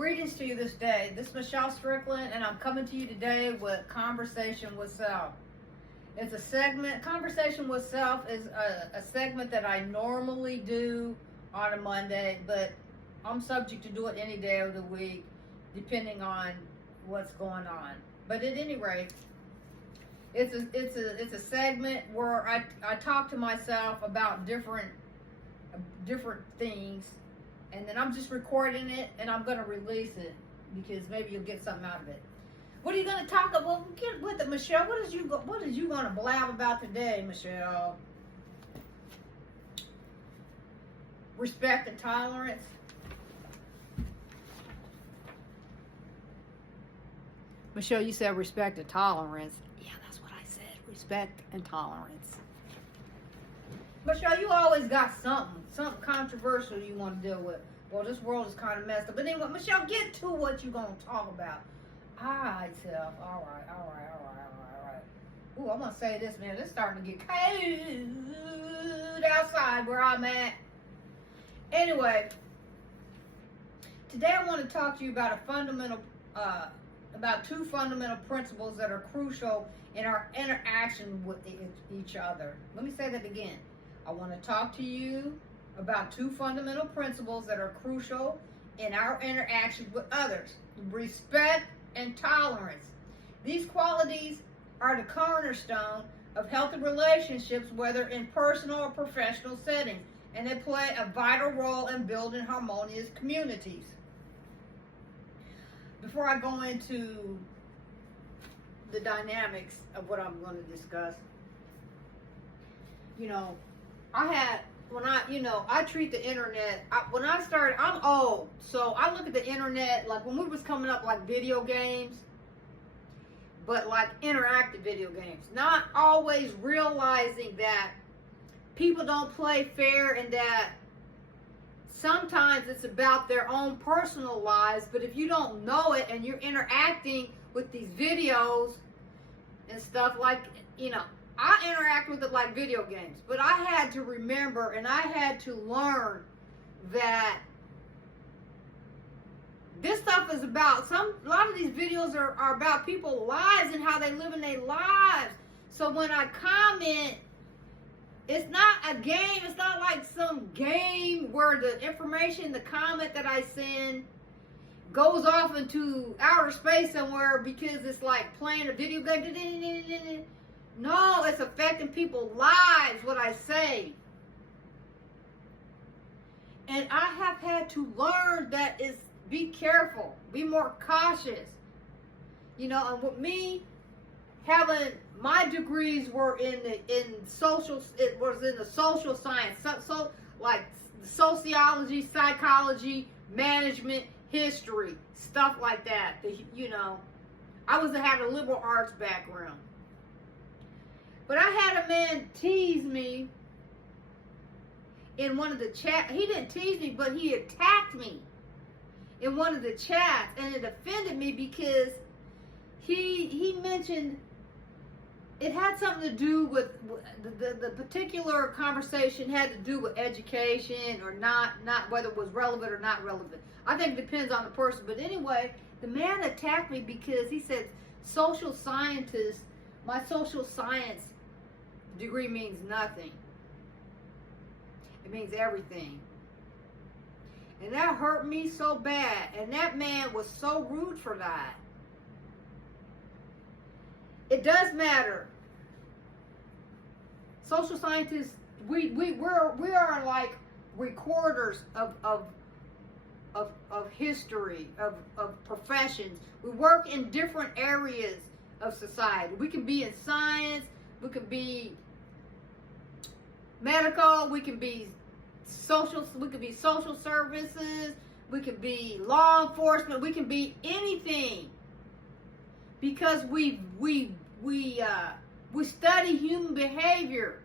Greetings to you this day. This is Michelle Strickland, and I'm coming to you today with Conversation with Self. It's a segment. Conversation with Self is a segment that I normally do on a Monday, but I'm subject to do it any day of the week, depending on what's going on. But at any rate, it's a segment where I talk to myself about different things. And then I'm just recording it, and I'm going to release it because maybe you'll get something out of it. What are you going to talk about? Well, get with it, Michelle. What is you going to blab about today, Michelle? Respect and tolerance. Michelle, you said respect and tolerance. Yeah, that's what I said. Respect and tolerance. Michelle, you always got something controversial you want to deal with. Well, this world is kind of messed up. But anyway, Michelle, get to what you're going to talk about. All right, self. All right. Ooh, I'm going to say this, man. It's starting to get cold outside where I'm at. Anyway, today I want to talk to you about about two fundamental principles that are crucial in our interaction with each other. Let me say that again. I want to talk to you about two fundamental principles that are crucial in our interaction with others: respect and tolerance. These qualities are the cornerstone of healthy relationships, whether in personal or professional settings, and they play a vital role in building harmonious communities. Before I go into the dynamics of what I'm going to discuss, I treat the internet, when I started, I'm old, so I look at the internet, like when we was coming up, like video games, but like interactive video games, not always realizing that people don't play fair and that sometimes it's about their own personal lives, but if you don't know it and you're interacting with these videos and stuff, like, I interact with it like video games, but I had to remember and I had to learn that this stuff is about a lot of these videos are about people's lives and how they live in their lives. So when I comment, it's not a game. It's not like some game where the information, the comment that I send goes off into outer space somewhere because it's like playing a video game. No, it's affecting people's lives, what I say. And I have had to learn that is be careful, be more cautious. And with me having my degrees were in the social science, so like sociology, psychology, management, history, stuff like that. I had a liberal arts background. But I had a man tease me in one of the chats. He didn't tease me, but he attacked me in one of the chats, and it offended me because he mentioned it had something to do with the particular conversation had to do with education or not whether it was relevant or not relevant. I think it depends on the person. But anyway, the man attacked me because he said social scientist, my social science degree means nothing. It means everything. And that hurt me so bad. And that man was so rude for that. It does matter. Social scientists, we are like recorders of history, of professions. We work in different areas of society. We can be in science, we can be medical, we can be social services, we can be law enforcement, we can be anything, because we study human behavior.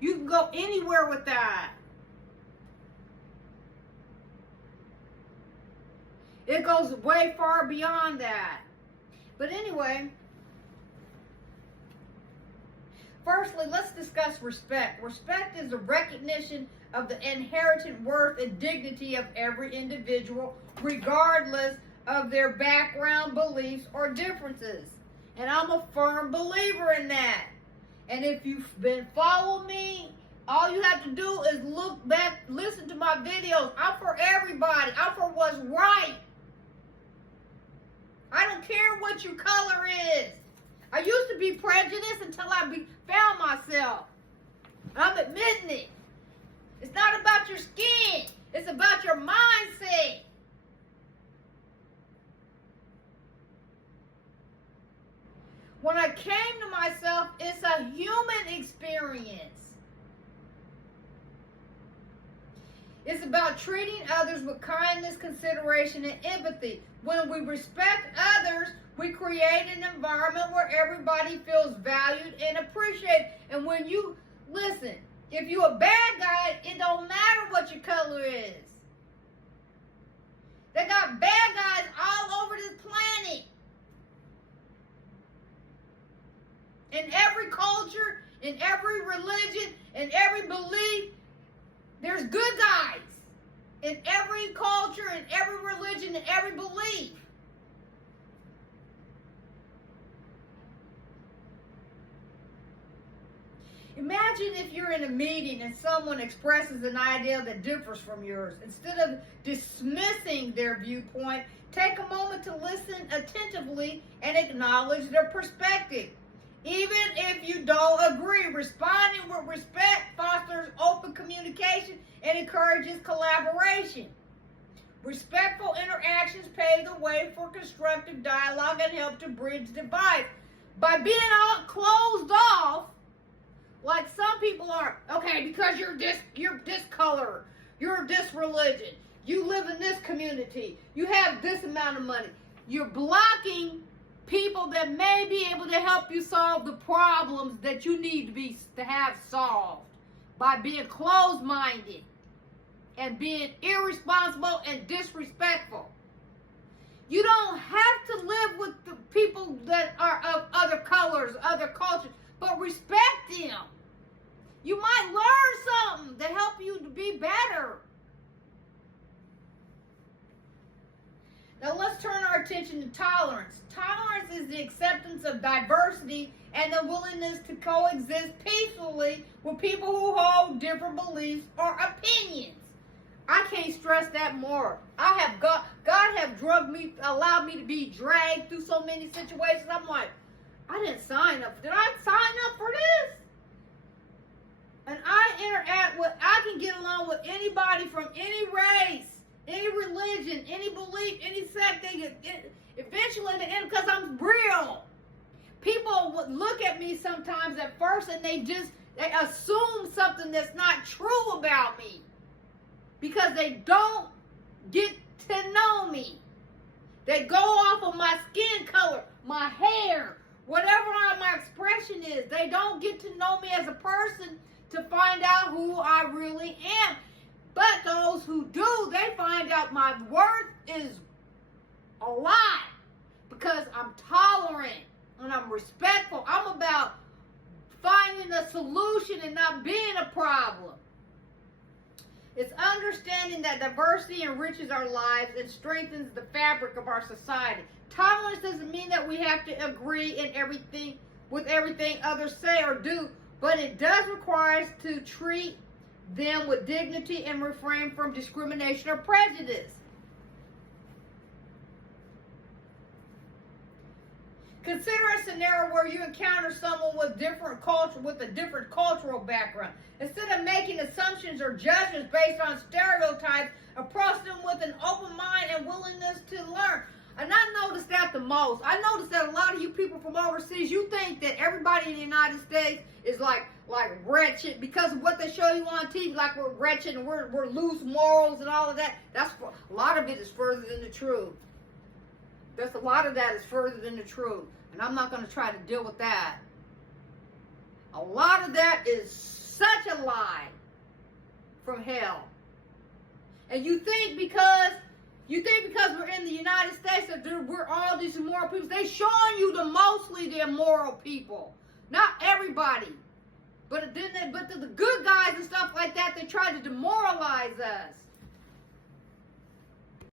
You can go anywhere with that. It goes way far beyond that. But anyway, firstly, let's discuss respect. Respect is a recognition of the inherent worth and dignity of every individual, regardless of their background, beliefs, or differences. And I'm a firm believer in that. And if you've been following me, all you have to do is look back, listen to my videos. I'm for everybody. I'm for what's right. I don't care what your color is. I used to be prejudiced until I found myself. I'm admitting it. It's not about your skin. It's about your mindset. When I came to myself, it's a human experience. It's about treating others with kindness, consideration, and empathy. When we respect others, we create an environment where everybody feels valued and appreciated. And when you, listen, if you're a bad guy, it don't matter what your color is. They got bad guys all over this planet. In every culture, in every religion, in every belief, there's good guys. In every culture, in every religion, in every belief. Imagine if you're in a meeting and someone expresses an idea that differs from yours. Instead of dismissing their viewpoint, take a moment to listen attentively and acknowledge their perspective. Even if you don't agree, responding with respect fosters open communication and encourages collaboration. Respectful interactions pave the way for constructive dialogue and help to bridge divides. By being all closed off, like some people are, okay, because you're this color, you're this religion, you live in this community, you have this amount of money, you're blocking people that may be able to help you solve the problems that you need to have solved by being closed-minded and being irresponsible and disrespectful. You don't have to live with the people that are of other colors, other cultures, but respect them. You might learn something to help you to be better. Now let's turn our attention to tolerance. Tolerance is the acceptance of diversity and the willingness to coexist peacefully with people who hold different beliefs or opinions. I can't stress that more. God have allowed me to be dragged through so many situations. I'm like, I didn't sign up. Did I sign up for this? And I can get along with anybody from any race, any religion, any belief, any sect. Eventually, the end, because I'm real. People would look at me sometimes at first and they assume something that's not true about me because they don't get to know me. They go off of my skin color, my hair, whatever my expression is. They don't get to know me as a person to find out who I really am. But those who do, they find out my worth is a lot because I'm tolerant and I'm respectful. I'm about finding a solution and not being a problem. It's understanding that diversity enriches our lives and strengthens the fabric of our society. Tolerance doesn't mean that we have to agree with everything others say or do, but it does require us to treat them with dignity and refrain from discrimination or prejudice. Consider a scenario where you encounter someone with a different cultural background. Instead of making assumptions or judgments based on stereotypes, approach them with an open mind and willingness to learn. And I noticed that the most. I noticed that a lot of you people from overseas, you think that everybody in the United States is like wretched because of what they show you on TV, like we're wretched and we're loose morals and all of that. A lot of it is further than the truth. A lot of that is further than the truth. And I'm not going to try to deal with that. A lot of that is such a lie from hell. And you think because we're in the United States that we're all these immoral people. They're showing you mostly the immoral people. Not everybody. But to the good guys and stuff like that, they tried to demoralize us.